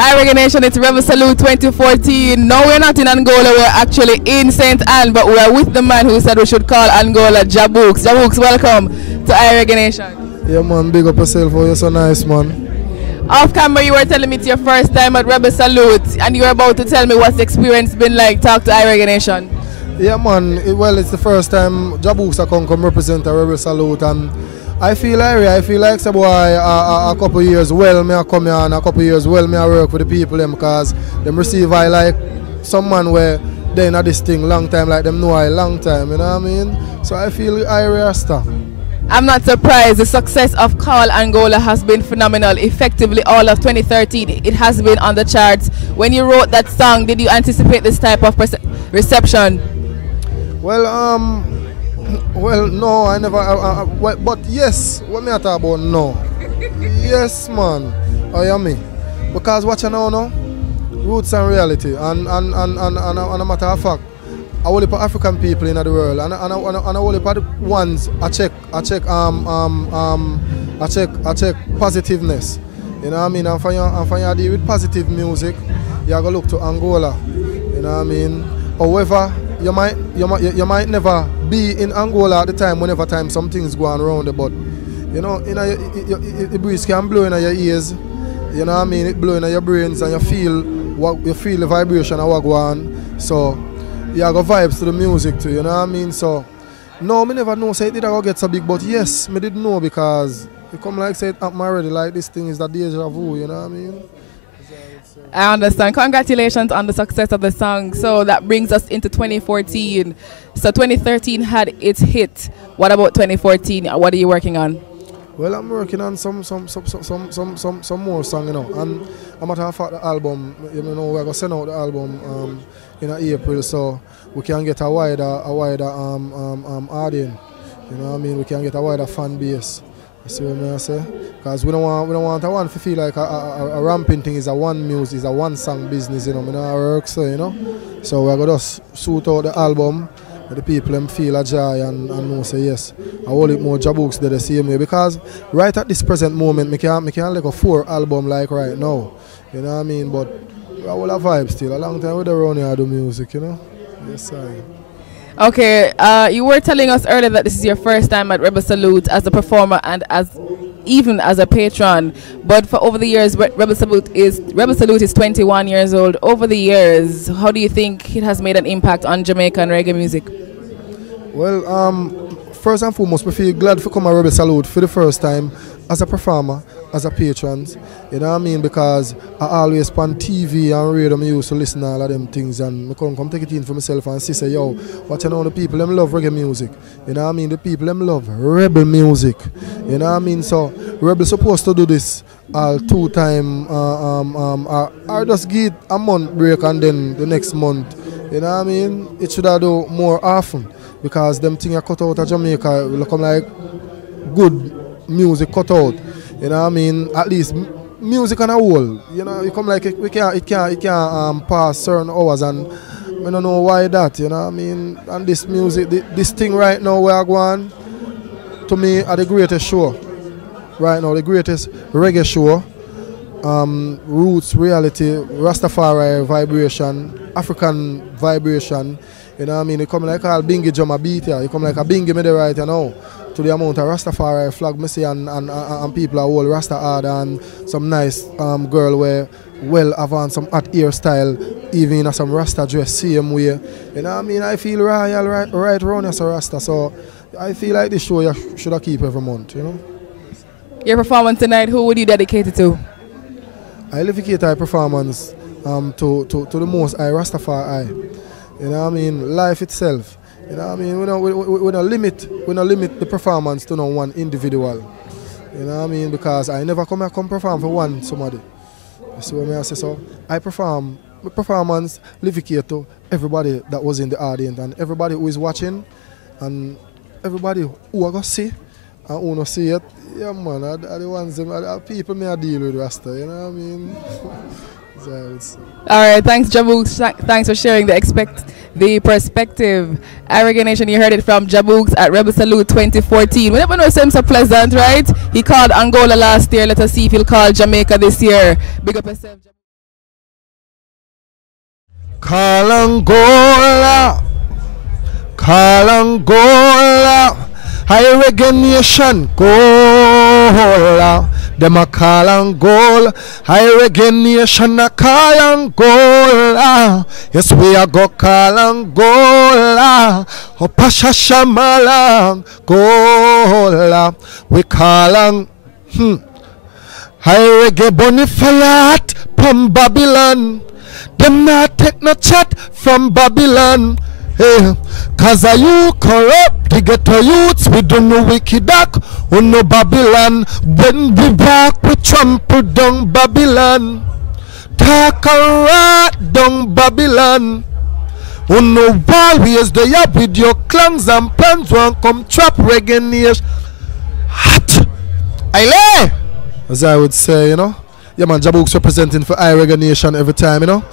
Hi Reggae Nation, it's Rebel Salute 2014. No, we're not in Angola, we're actually in St. Anne, but we're with the man who said we should call Angola Jah Bouks. Jah Bouks, welcome to Hi Reggae Nation. Yeah man, big up yourself, oh, you're so nice man. Off camera you were telling me it's your first time at Rebel Salute and you were about to tell me what's the experience been like. Talk to Hi Reggae Nation. Yeah man, it's the first time Jah Bouks come represent a Rebel Salute, and I feel like some boy a couple years well me I come here, and a couple years well me I work with the people them, because them receive I like some man where they know this thing long time, like them know I long time, you know what I mean? So I feel I rasta. I'm not surprised. The success of Call Angola has been phenomenal. Effectively all of 2013 it has been on the charts. When you wrote that song, did you anticipate this type of reception? Well, no, I never. But yes, what me I talk about? No. Yes, man. Oh, yeah, me. Because what you know now, roots and reality, and a matter of fact, I will put African people in the world, and I will put ones I check positiveness. You know what I mean? And for you deal with positive music, you gotta look to Angola. You know what I mean? However, you might never be in Angola at the time whenever some things go on around there, but you know, the breeze can blow in your ears, you know what I mean, it blow in your brains, and you feel the vibration of what go on. So you got vibes to the music too, you know what I mean? So no, me never know say it did I go get so big, but yes, me did know, because it come like say it happened already, like this thing is the deja vu, you know what I mean? I understand. Congratulations on the success of the song. So that brings us into 2014. So 2013 had its hit. What about 2014? What are you working on? Well, I'm working on some more song, you know. And a matter of fact, the album, you know, we're gonna send out the album in April, so we can get a wider audience. You know what I mean? We can get a wider fan base. You see what I say? Because we don't want one to feel like a ramping thing is a one music, is a one song business, you know. We don't work so, you know. So we're gonna just suit out the album, let the people them feel a joy and know say yes. I hold it more Jah Bouks did the same way, because right at this present moment, I can like a 4 album like right now. You know what I mean? But I will have vibe still. A long time with around here do music, you know. Yes, I. Okay, you were telling us earlier that this is your first time at Rebel Salute as a performer and even as a patron. But for over the years, Rebel Salute is 21 years old. Over the years, how do you think it has made an impact on Jamaican reggae music? Well, first and foremost, we feel glad to come to Rebel Salute for the first time as a performer, as a patron, you know what I mean? Because I always on TV and radio, I used to listen to all of them things, and I come take it in for myself and see, say, yo, what you know, the people them love reggae music, you know what I mean? The people them love rebel music, you know what I mean? So Rebel supposed to do this all 2 times, or just give it a month break and then the next month, you know what I mean? It should have do more often, because them things are cut out of Jamaica will come like good music cut out, you know what I mean? At least music on a whole, you know, it come like it can't pass certain hours, and I don't know why that, you know what I mean? And this music, this thing right now where I go on, to me are the greatest show right now, the greatest reggae show, roots, reality, Rastafari vibration, African vibration, you know what I mean? It come like all bingy drum a beat here, it come like a bingy me right, you know, to the amount of Rastafari flag me see, and people are all Rasta hard, and some nice girl where well have some hot hairstyle, even in some Rasta dress same way, you know what I mean? I feel royal right around as a Rasta, so I feel like this show you should have keep every month, you know. Your performance tonight, who would you dedicate it to? I dedicate my performance to the most I Rastafari. You know what I mean? Life itself. You know what I mean? We don't limit the performance to no one individual. You know what I mean? Because I never come perform for one somebody. You see what I say? So I perform, my performance dedicate to everybody that was in the audience, and everybody who is watching, and everybody who are gonna see and who not see it. Yeah man, are the ones people may deal with Rasta, you know what I mean? Alright, thanks Jah Bouks, thanks for sharing the perspective. Hi Reggae Nation, you heard it from Jah Bouks at Rebel Salute 2014. We never know him so pleasant, right? He called Angola last year, let us see if he'll call Jamaica this year. Big up yourself. Kalangola, Kalangola, high reggae nation, Gola. Them a Kalangola, high reggae nation a Kalangola. Yes, we a go Kalangola, Opasha Shamalang, Gola. We Kalang, high reggae bonifayat from Babylon. Them not take no chat from Babylon. Hey, cause are you corrupt? The ghetto youths, we don't know wicked dark. Oh no Babylon. When we back, we trample down Babylon. Talk and rat down Babylon. Oh no, always they up with your clans and plans. One come trap reggae nation. Hot. Aile! As I would say, you know. Yeah man, Jah Bouks representing for I Reggae Nation every time, you know.